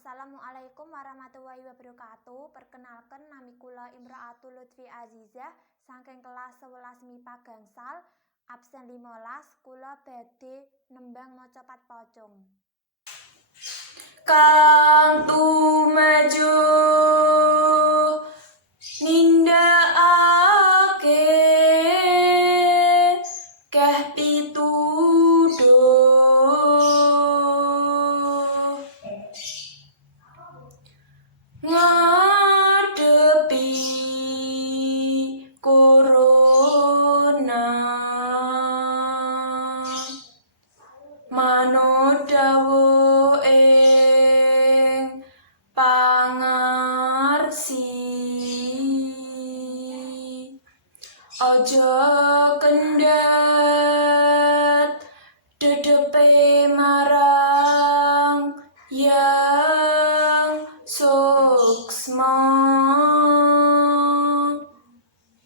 Assalamualaikum warahmatullahi wabarakatuh. Perkenalkan, nami kula Imraatul Lutfi Azizah saking kelas 11 MIPA Gangsal, absen 15. Kula badhe nembang maca pat pocong. Kang tumaju nindakake keh pituduh ngadepi corona manut dawuh ing pangarsi aja kendhat dedepe marang yang suksma.